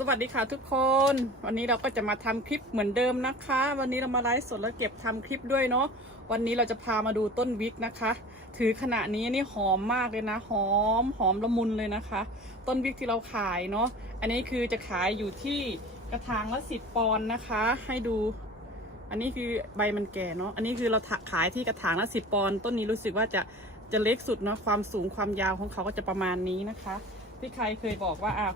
สวัสดีค่ะทุกคน วันนี้เราก็จะมาทำคลิปเหมือนเดิมนะคะ วันนี้เรามาไลฟ์สดแล้วเก็บทำคลิปด้วยเนาะวันนี้เราจะพามาดูต้นวิกนะคะ ถือขณะนี้นี่หอมมากเลยนะ หอมหอมละมุนเลยนะคะ ต้นวิกที่เราขายเนาะอันนี้คือจะขายอยู่ที่กระถางละสิบปอนด์นะคะ ให้ดู อันนี้คือใบมันแก่เนาะอันนี้คือเราขายที่กระถางละสิบปอนด์ต้นนี้รู้สึกว่าจะจะเล็กสุดเนาะความสูงความยาวของเขาก็จะประมาณนี้นะคะที่ใครเคยบอกว่าอะ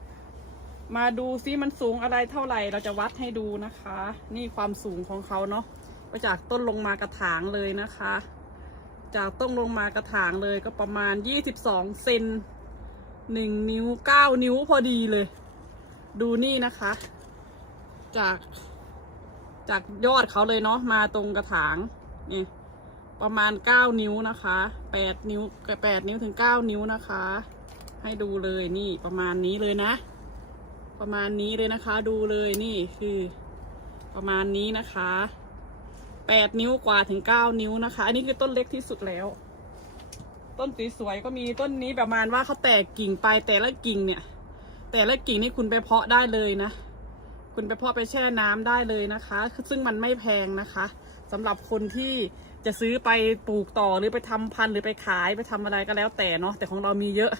มาดูซิมันสูงอะไรเท่าไหร่เราจะวัดให้ดูนะคะ นี่ความสูงของเขาเนาะก็จากต้นลงมากระถางเลยนะคะ จากต้นลงมากระถางเลยก็ประมาณ22เซนหนึ่งนิ้ว9นิ้วพอดีเลย ดูนี่นะคะ จากจากยอดเขาเลยเนาะมาตรงกระถางนี่ประมาณ9นิ้วนะคะ8นิ้ว8นิ้วถึง9นิ้วนะคะ ให้ดูเลยนี่ประมาณนี้เลยนะ ประมาณนี้เลยนะคะ ดูเลยนี่คือประมาณนี้นะคะแปดนิ้วกว่าถึงเก้านิ้วนะคะ อันนี้คือต้นเล็กที่สุดแล้ว ต้นสวยๆก็มีต้นนี้ประมาณว่าเขาแตกกิ่งไปแต่ละกิ่งเนี่ย แต่ละกิ่งนี่คุณไปเพาะได้เลยนะ คุณไปเพาะไปแช่น้ำได้เลยนะคะ ซึ่งมันไม่แพงนะคะสำหรับคนที่จะซื้อไปปลูกต่อหรือไปทำพันธุ์หรือไปขายไปทำอะไรก็แล้วแต่เนาะแต่ของเรามีเยอะ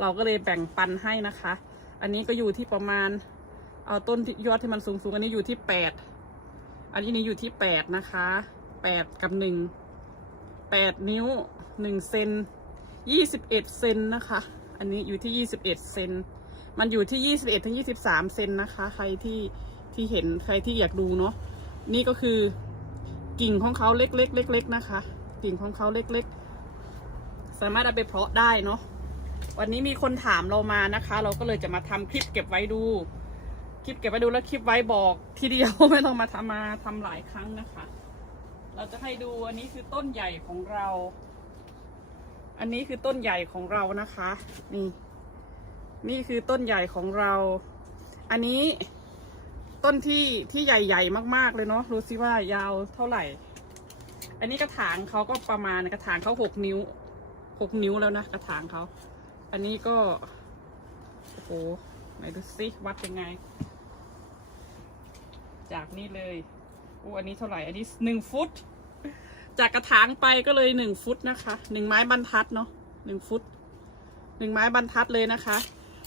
เราก็เลยแบ่งปันให้นะคะ อันนี้ก็อยู่ที่ประมาณ เอาต้นยอดที่มันสูงสูงๆอันนี้อยู่ที่แปดอันนี้นี่อยู่ที่แปดนะคะแปดกับหนึ่งแปดนิ้วหนึ่งเซนยี่สิบเอ็ดเซนนะคะ อันนี้อยู่ที่ยี่สิบเอ็ดเซนมันอยู่ที่ยี่สิบเอ็ดถึงยี่สิบสามเซนนะคะ ใครที่ที่เห็นใครที่อยากดูเนาะนี่ก็คือกิ่งของเขาเล็กๆเล็กๆนะคะ กิ่งของเขาเล็กๆ สามารถเอาไปเพาะได้เนาะ วันนี้มีคนถามเรามานะคะ เราก็เลยจะมาทำคลิปเก็บไว้ดู คลิปเก็บไว้ดูแล้วคลิปไว้บอกทีเดียวไม่ต้องมาทำมาทำหลายครั้งนะคะ เราจะให้ดูอันนี้คือต้นใหญ่ของเรา อันนี้คือต้นใหญ่ของเรานะคะ นี่ นี่คือต้นใหญ่ของเรา อันนี้ต้นที่ที่ใหญ่ๆมาก ๆเลยเนาะดูซิว่ายาวเท่าไหร่ อันนี้กระถางเขาก็ประมาณกระถางเขาหกนิ้วหกนิ้วแล้วนะกระถางเขา อันนี้ก็ โอ้โห ไหนดูสิวัดยังไง จากนี่เลยอู้อันนี้เท่าไหร่ อันนี้หนึ่งฟุต จากกระถางไปก็เลยหนึ่งฟุตนะคะ หนึ่งไม้บรรทัดเนาะหนึ่งฟุต หนึ่งไม้บรรทัดเลยนะคะ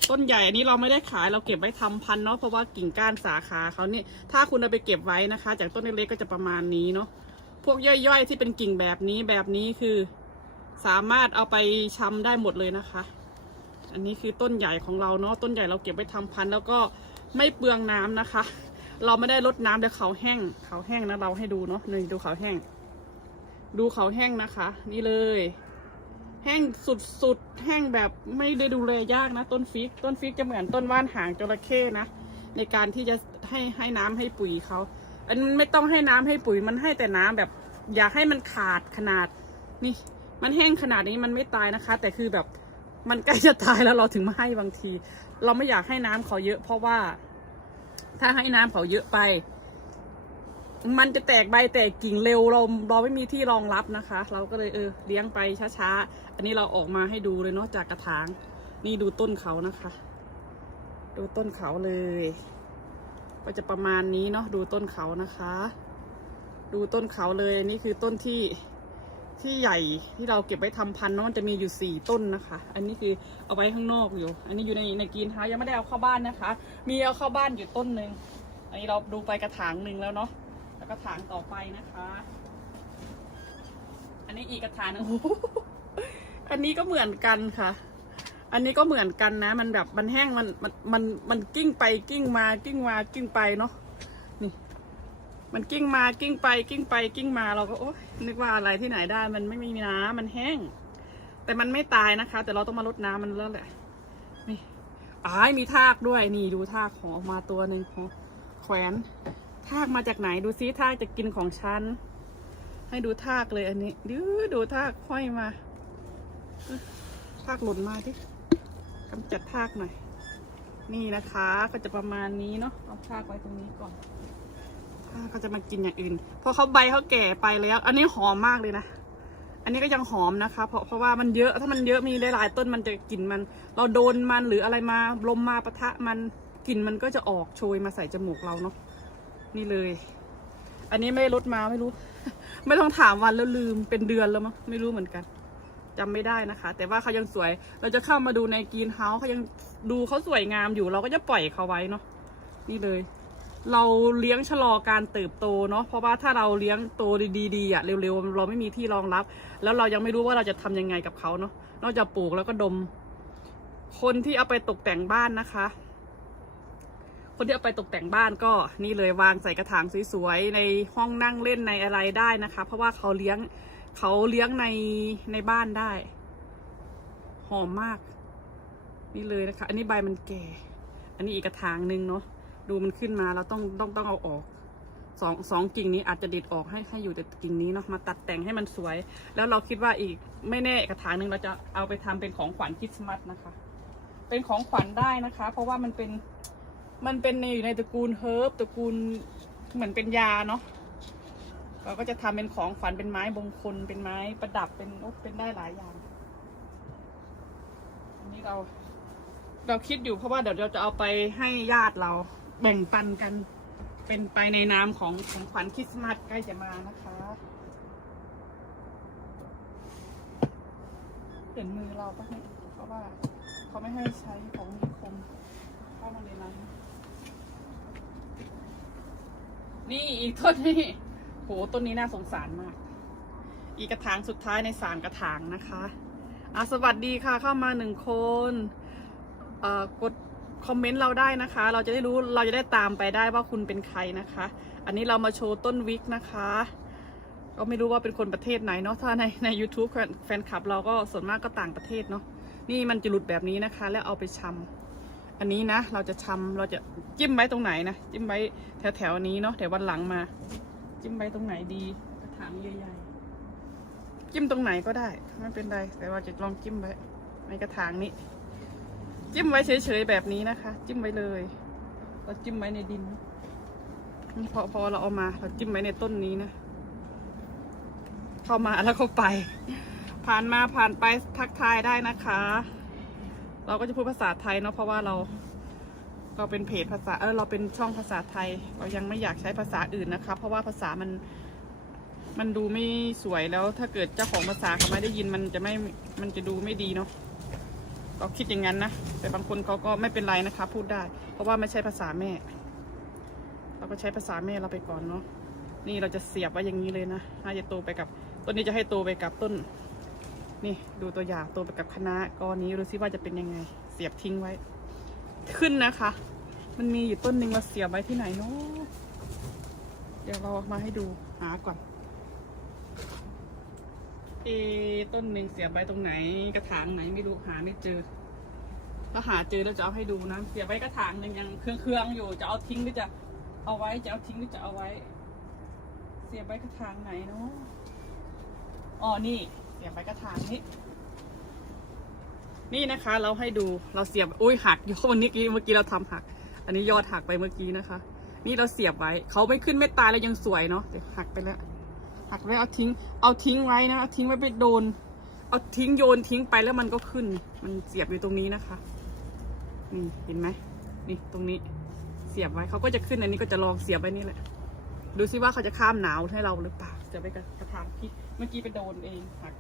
ต้นใหญ่อันนี้เราไม่ได้ขายเราเก็บไว้ทำพันเนาะ เพราะว่ากิ่งก้านสาขาเขาเนี่ย ถ้าคุณเอาไปเก็บไว้นะคะ จากต้นเล็กๆก็จะประมาณนี้เนาะ พวกย่อยๆที่เป็นกิ่งแบบนี้แบบนี้คือสามารถเอาไปชำได้หมดเลยนะคะ อันนี้คือต้นใหญ่ของเราเนาะต้นใหญ่เราเก็บไว้ทำพันธุ์แล้วก็ไม่เปลืองน้ำนะคะ เราไม่ได้ลดน้ำแต่เขาแห้งเขาแห้งนะเราให้ดูเนาะนี่ดูเขาแห้ง ดูเขาแห้งนะคะ นี่เลย แห้งสุดๆแห้งแบบไม่ได้ดูแลยากนะ ต้นฟิก ต้นฟิกจะเหมือนต้นว่านหางจระเข้นะในการที่จะให้ให้น้ำให้ปุ๋ยเขาอันนไม่ต้องให้น้ำให้ปุ๋ยมันให้แต่น้ำแบบ อยากให้มันขาดขนาดนี่ มันแห้งขนาดนี้มันไม่ตายนะคะ แต่คือแบบ มันใกล้จะตายแล้วเราถึงมาให้บางที เราไม่อยากให้น้ำเขาเยอะ เพราะว่า ถ้าให้น้ำเขาเยอะไป มันจะแตกใบแตกกิ่งเร็วเราเราไม่มีที่รองรับนะคะ เราก็เลยเออเลี้ยงไปช้าๆอันนี้เราออกมาให้ดูเลยเนาะจากกระถาง นี่ดูต้นเขานะคะ ดูต้นเขาเลย ก็จะประมาณนี้เนาะดูต้นเขานะคะ ดูต้นเขาเลยนี่คือต้นที่ ที่ใหญ่ที่เราเก็บไว้ทำพันธุ์เนาะมันจะมีอยู่สี่ต้นนะคะ อันนี้คือเอาไว้ข้างนอกอยู่ อันนี้อยู่ในในกรีนเฮายังไม่ได้เอาเข้าบ้านนะคะ มีเอาเข้าบ้านอยู่ต้นหนึ่งอันนี้เราดูไปกระถางหนึ่งแล้วเนาะแล้วกระถางต่อไปนะคะ อันนี้อีกกระถางหนึงอันนี้ก็เหมือนกันค่ะ อันนี้ก็เหมือนกันนะ มันแบบมันแห้งมันมันมันมันกิ้งไปกิ้งมากิ้งมากิ้งไปเนาะ มันกิ้งมากิ้งไปกิ้งไปกิ้งมาเราก็โอ๊ยนึกว่าอะไรที่ไหนได้ มันไม่มีน้ำมันแห้ง แต่มันไม่ตายนะคะ แต่เราต้องมาลดน้ำมันแล้วแหละนี่อ้ายมีทากด้วยนี่ดูทากขอมาตัวหนึ่งของแขวนทากมาจากไหนดูซิทากจะกินของฉันให้ดูทากเลยอันนี้ดูดูทากห้อยมาทากหล่นมาที่กำจัดทากหน่อย นี่นะคะก็จะประมาณนี้เนาะเอาทากไว้ตรงนี้ก่อน เขาจะมากินอย่างอื่นเพราะเขาใบเขาแก่ไปแล้ว อันนี้หอมมากเลยนะ อันนี้ก็ยังหอมนะคะ เพราะเพราะว่ามันเยอะถ้ามันเยอะมีหลายๆต้นมันจะกลิ่นมัน เราโดนมันหรืออะไรมาลมมาปะทะมันกลิ่นมันก็จะออกโชยมาใส่จมูกเราเนาะนี่เลย อันนี้ไม่ลดมาไม่รู้ ไม่ต้องถามวันแล้วลืมเป็นเดือนแล้วมั้งไม่รู้เหมือนกันจำไม่ได้นะคะ แต่ว่าเขายังสวย เราจะเข้ามาดูในกรีนเฮาส์เขายังดูเขาสวยงามอยู่ เราก็จะปล่อยเขาไว้เนาะนี่เลย เราเลี้ยงชะลอการเติบโตเนาะเพราะว่าถ้าเราเลี้ยงโตดีๆอะเร็วๆ เราไม่มีที่รองรับ แล้วเรายังไม่รู้ว่าเราจะทำยังไงกับเขาเนาะนอกจากปลูกแล้วก็ดม คนที่เอาไปตกแต่งบ้านนะคะ คนที่เอาไปตกแต่งบ้านก็นี่เลยวางใส่กระถางสวยๆในห้องนั่งเล่นในอะไรได้นะคะ เพราะว่าเขาเลี้ยงเขาเลี้ยงในในบ้านได้ หอมมาก นี่เลยนะคะ อันนี้ใบมันแก่ อันนี้อีกกระถางหนึ่งเนาะ ดูมันขึ้นมาเราต้องต้องต้องเอาออกสองสองกิ่งนี้อาจจะเด็ดออกให้ให้อยู่แต่กิ่งนี้เนาะมาตัดแต่งให้มันสวย แล้วเราคิดว่าอีกไม่แน่กระถางหนึ่งเราจะเอาไปทำเป็นของขวัญคริสต์มาสนะคะ เป็นของขวัญได้นะคะ เพราะว่ามันเป็นมันเป็นในอยู่ในตระกูลเฮิร์บตระกูลเหมือนเป็นยาเนาะเราก็จะทำเป็นของขวัญเป็นไม้มงคลเป็นไม้ประดับเป็นโอ้เป็นได้หลายอย่างอันนี้เรา เราคิดอยู่เพราะว่าเดี๋ยวเราจะเอาไปให้ญาติเรา แบ่งปันกันเป็นไปในนามของของขวัญคริสต์มาสใกล้จะมานะคะ เห็นมือเราปะเนี่ยเพราะว่าเขาไม่ให้ใช้ของมีคมเข้ามาในนั้นนี่อีกต้นนี่โหต้นนี้น่าสงสารมาก อีกกระถางสุดท้ายในสามกระถางนะคะอะสวัสดีค่ะเข้ามาหนึ่งคนเอ่อกด คอมเมนต์เราได้นะคะ เราจะได้รู้เราจะได้ตามไปได้ว่าคุณเป็นใครนะคะ อันนี้เรามาโชว์ต้นวิกนะคะ ก็ไม่รู้ว่าเป็นคนประเทศไหนเนาะถ้าในใน u t u b e แฟนคลับเราก็ส่วนมากก็ต่างประเทศเนาะนี่มันจะหลุดแบบนี้นะคะ แล้วเอาไปชำอันนี้นะ เราจะชำเราจะจิ้มไว้ตรงไหนนะจิ้มไว้แถวแถวนี้เนาะเดี๋ยววันหลังมา จิ้มไว้ตรงไหนดีกระถางใหญ่ๆจิ้มตรงไหนก็ได้ไม่เป็นไรแต่ว่าจะลองจิ้มไว้ในกระถางนี้ จิ้มไว้เฉยๆแบบนี้นะคะ จิ้มไว้เลย เราจิ้มไว้ในดินพอพอเราเอามาเราจิ้มไว้ในต้นนี้นะเข้ามาแล้วก็ไป ผ่านมาผ่านไปทักทายได้นะคะ เราก็จะพูดภาษาไทยเนาะเพราะว่าเรา เราเป็นเพจภาษาเออเราเป็นช่องภาษาไทย เรายังไม่อยากใช้ภาษาอื่นนะคะ เพราะว่าภาษามัน มันดูไม่สวยแล้ว ถ้าเกิดเจ้าของภาษาเขาไม่ได้ยินมันจะไม่มันจะดูไม่ดีเนาะ เราคิดอย่างนั้นนะ แต่บางคนเขาก็ไม่เป็นไรนะคะ พูดได้ เพราะว่าไม่ใช่ภาษาแม่ เราก็ใช้ภาษาแม่เราไปก่อนเนาะ นี่เราจะเสียบไว้อย่างนี้เลยนะ น่าจะโตไปกับ ต้นนี้จะให้โตไปกับต้น นี่ดูตัวอย่างโตไปกับคณะกอนี้ดูซิว่าจะเป็นยังไง เสียบทิ้งไว้ ขึ้นนะคะ มันมีอยู่ต้นหนึ่งเราเสียบไว้ที่ไหนเนาะเดี๋ยวเราเอามาให้ดูหาก่อน เอต้นหนึ่งเสียบไว้ตรงไหน กระถางไหนไม่รู้หาไม่เจอ ถ้าหาเจอแล้วจะเอาให้ดูนะ เสียบไว้กระถางหนึ่งยังเครื่องๆอยู่ จะเอาทิ้งหรือจะเอาไว้ จะเอาทิ้งหรือจะเอาไว้ เสียบไว้กระถางไหนเนาะ อ๋อ นี่ เสียบไว้กระถางนี้ นี่นะคะ เราให้ดู เราเสียบ อุ้ยหักอยู่วันนี้กี้เมื่อกี้เราทำหัก อันนี้ยอดหักไปเมื่อกี้นะคะ นี่เราเสียบไว้ เขาไม่ขึ้นไม่ตายแล้วยังสวยเนาะเดี๋ยวหักไปแล้ว หักแล้วเอาทิ้ง เอาทิ้งไว้นะเอาทิ้งไว้ไปโดน เอาทิ้งโยนทิ้งไปแล้วมันก็ขึ้น มันเสียบอยู่ตรงนี้นะคะ นี่เห็นไหมนี่ตรงนี้เสียบไว้เขาก็จะขึ้นอันนี้ก็จะลองเสียบไว้นี่แหละ ดูซิว่าเขาจะข้ามหนาวให้เราหรือเปล่าจะไปกระถางพี่เมื่อกี้ไปโดนเองหัก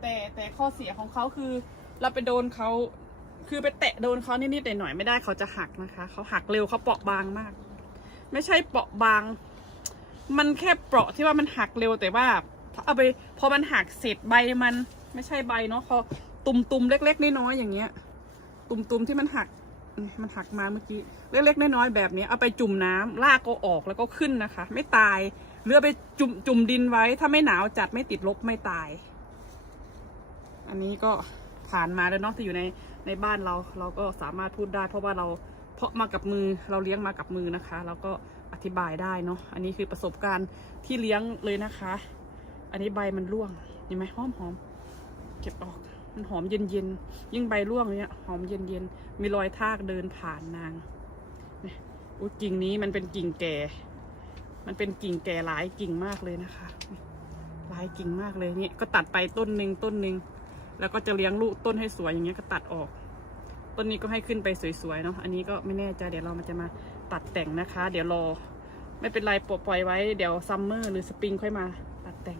แต่แต่ข้อเสียของเขาคือ เราไปโดนเขาคือไปแตะโดนเขานิดๆหน่อยๆไม่ได้เขาจะหักนะคะเขาหักเร็วเขาเปราะบางมาก ไม่ใช่เปราะบาง มันแค่เปราะที่ว่ามันหักเร็วแต่ว่าเอาไปพอมันหักเสร็จใบมันไม่ใช่ใบเนาะพอตุ่มๆเล็ก ๆน้อยๆอย่างเงี้ย ตุ่มๆที่มันหักมันหักมาเมื่อกี้เล็กๆน้อยๆแบบนี้เอาไปจุ่มน้ำลากก็ออกแล้วก็ขึ้นนะคะ ไม่ตายหรือไปจุ่มจุ่มดินไว้ ถ้าไม่หนาวจัดไม่ติดลบไม่ตาย อันนี้ก็ผ่านมาแล้วเนาะที่อยู่ในในบ้านเราเราก็สามารถพูดได้ เพราะว่าเราเพาะมากับมือเราเลี้ยงมากับมือนะคะเราก็ อธิบายได้เนาะอันนี้คือประสบการณ์ที่เลี้ยงเลยนะคะ อันนี้ใบมันร่วงเห็นไหมหอมหอมเก็บออกมันหอมเย็นเย็นยิ่งใบร่วงเนี้ยหอมเย็นเย็นมีรอยทากเดินผ่านนางนี่อุ้ยกิ่งนี้มันเป็นกิ่งแก่ มันเป็นกิ่งแก่หลายกิ่งมากเลยนะคะหลายกิ่งมากเลยนี่ก็ตัดไปต้นหนึ่งต้นหนึ่งแล้วก็จะเลี้ยงลูกต้นให้สวยอย่างเงี้ยก็ตัดออก ต้นนี้ก็ให้ขึ้นไปสวยๆเนาะอันนี้ก็ไม่แน่ใจเดี๋ยวเรามันจะมา ตัดแต่งนะคะ เดี๋ยวรอไม่เป็นไรปล่อยไว้เดี๋ยวซัมเมอร์หรือสปริงค่อยมาตัดแต่ง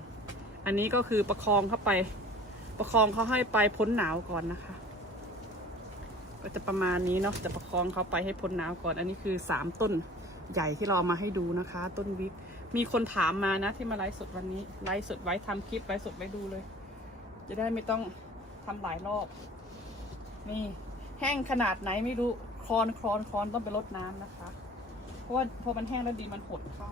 อันนี้ก็คือประคองเข้าไป ประคองเขาให้ไปพ้นหนาวก่อนนะคะ ก็จะประมาณนี้เนาะจะประคองเขาไปให้พ้นหนาวก่อน อันนี้คือสามต้นใหญ่ที่เรามาให้ดูนะคะ ต้นวิกมีคนถามมานะที่มาไลฟ์สดวันนี้ไลฟ์สดไว้ทำคลิปไลฟ์สดไว้ดูเลย จะได้ไม่ต้องทำหลายรอบนี่แห้งขนาดไหนไม่รู้คลอนคลอนคลอนต้องไปรดน้ำนะคะ เพราะว่าพอมันแห้งแล้วดินมันหดเข้า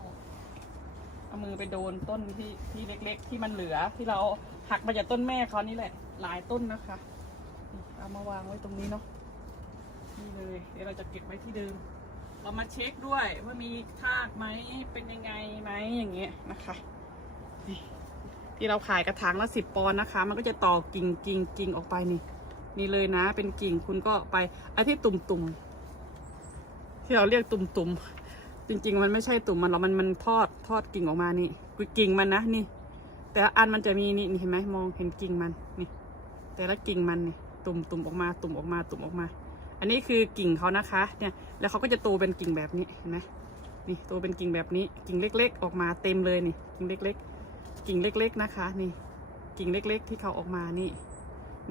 เอามือไปโดนต้นที่ที่เล็ก ๆ ที่มันเหลือที่เราหักมาจากต้นแม่เขานี่แหละ หลายต้นนะคะ เอามาวางไว้ตรงนี้เนาะ นี่เลย เดี๋ยวเราจะเก็บไว้ที่เดิม เรามาเช็คด้วยว่ามีทากไหม เป็นยังไงไหมอย่างเงี้ยนะคะนี่ที่เราขายกระถางละสิบปอนด์นะคะ มันก็จะต่อกิ่งกิ่งกิ่งออกไปนี่ นี่เลยนะ เป็นกิ่งคุณก็ไปไอ้ที่ตุ่มตุ่มๆที่เราเรียกตุ่มตุ่มๆ จริง ๆ มันไม่ใช่ตุ่มมันหรอกมันมันทอดทอดกิ่งออกมานี่กิ่งมันนะนี่ แต่ละอันมันจะมีนี่นี่เห็นไหมมองเห็นกิ่งมันนี่ แต่ละกิ่งมันนี่ตุ่มตุ่มออกมา ตุ่มออกมาตุ่มออกมา อันนี้คือกิ่งเขานะคะ เนี่ย แล้วเขาก็จะโตเป็นกิ่งแบบนี้เห็นไหมนี่โตเป็นกิ่งแบบนี้ กิ่งเล็ก ๆ ออกมาเต็มเลยนี่ กิ่งเล็ก ๆ กิ่งเล็ก ๆนะคะ นี่ กิ่งเล็ก ๆ ที่เขาออกมานี่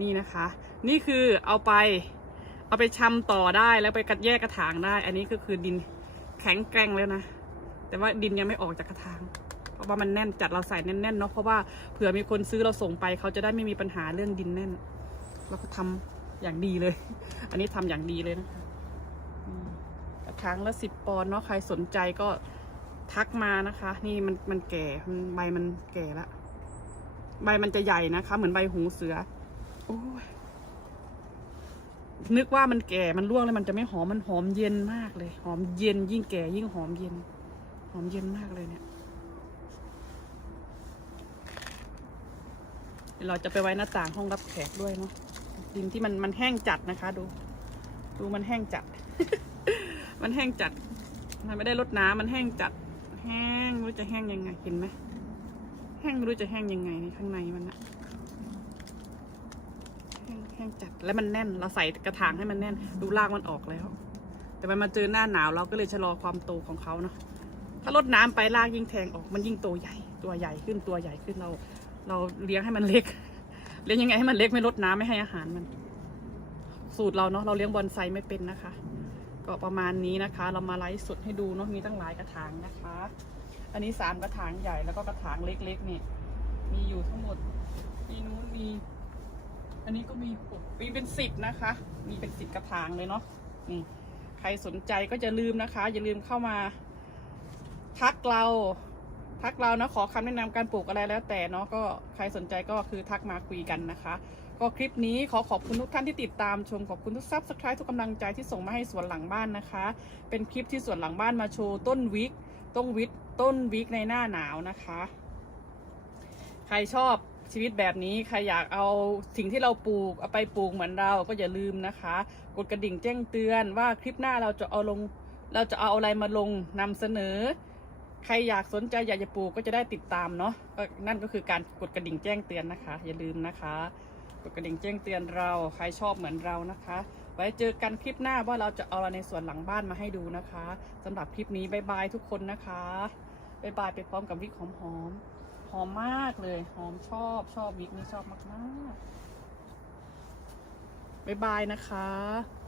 นี่นะคะ นี่คือเอาไป เอาไปชำต่อได้แล้วไปกัดแยกกระถางได้ อันนี้ก็คือดิน แข็งแกร่งแล้วนะ แต่ว่าดินยังไม่ออกจากกระถาง เพราะว่ามันแน่นจัดเราใส่แน่นๆเนาะเพราะว่าเผื่อมีคนซื้อเราส่งไปเขาจะได้ไม่มีปัญหาเรื่องดินแน่นเราก็ทำอย่างดีเลย อันนี้ทำอย่างดีเลยนะคะกระถางละสิบปอนด์เนาะใครสนใจก็ทักมานะคะ นี่มันมันแก่มันใบมันแก่ละใบมันจะใหญ่นะคะ เหมือนใบหูเสือ โอ้ย นึกว่ามันแก่มันร่วงแล้วมันจะไม่หอมมันหอมเย็นมากเลย หอมเย็นยิ่งแก่ยิ่งหอมเย็น หอมเย็นมากเลยเนี่ยเดี๋ยวเราจะไปไว้หน้าต่างห้องรับแขกด้วยเนาะดินที่มันมันแห้งจัดนะคะ ดู ดูมันแห้งจัด มันแห้งจัด มันไม่ได้ลดน้ำมันแห้งจัด แห้งรู้จะแห้งยังไงเห็นไหมแห้งรู้จะแห้งยังไงในข้างในมันอะ ห้งแห้งจัดแล้วมันแน่นเราใส่กระถางให้มันแน่น ดูรากมันออกแล้ว แต่มันมาเจอหน้าหนาวเราก็เลยชะลอความโตของเขาเนาะถ้าลดน้ำไปรากยิ่งแทงออกมันยิ่งโตใหญ่ตัวใหญ่ขึ้นตัวใหญ่ขึ้นเรา เราเลี้ยงให้มันเล็กเลี้ยงยังไงให้มันเล็กไม่ลดน้ำไม่ให้อาหารมัน สูตรเราเนาะเราเลี้ยงบอนไซไม่เป็นนะคะ ก็ประมาณนี้นะคะ เรามาไลฟ์สดให้ดูเนาะมีตั้งหลายกระถางนะคะ อันนี้สามกระถางใหญ่แล้วก็กระถางเล็กๆเนี่ยมีอยู่ทั้งหมดมีนู้นมี อันนี้ก็มีมีเป็นสิบนะคะ มีเป็นสิบกระถางเลยเนาะนี่ใครสนใจก็จะลืมนะคะ อย่าลืมเข้ามาทักเรา ทักเรานะขอคำแนะนำการปลูกอะไรแล้วแต่เนาะก็ใครสนใจก็คือทักมาคุยกันนะคะ ก็คลิปนี้ขอขอบคุณทุกท่านที่ติดตามชมขอบคุณทุกซับสไครต์ทุกกำลังใจที่ส่งมาให้สวนหลังบ้านนะคะ เป็นคลิปที่สวนหลังบ้านมาโชว์ต้นวิกต้นวิกต้นวิกในหน้าหนาวนะคะ ใครชอบ ชีวิตแบบนี้ใครอยากเอาสิ่งที่เราปลูกเอาไปปลูกเหมือนเราก็อย่าลืมนะคะ กดกระดิ่งแจ้งเตือนว่าคลิปหน้าเราจะเอาลง เราจะเอาอะไรมาลงนำเสนอ ใครอยากสนใจอยากจะปลูกก็จะได้ติดตามเนาะนั่นก็คือการกดกระดิ่งแจ้งเตือนนะคะ อย่าลืมนะคะ กดกระดิ่งแจ้งเตือนเราใครชอบเหมือนเรานะคะ ไว้เจอกันคลิปหน้าว่าเราจะเอาอะไรในสวนหลังบ้านมาให้ดูนะคะสำหรับคลิปนี้บายบายทุกคนนะคะบายบายไปพร้อมกับวิกหอมหอมๆ หอมมากเลย หอมชอบชอบวิกนี้ชอบมากๆบายบายนะคะ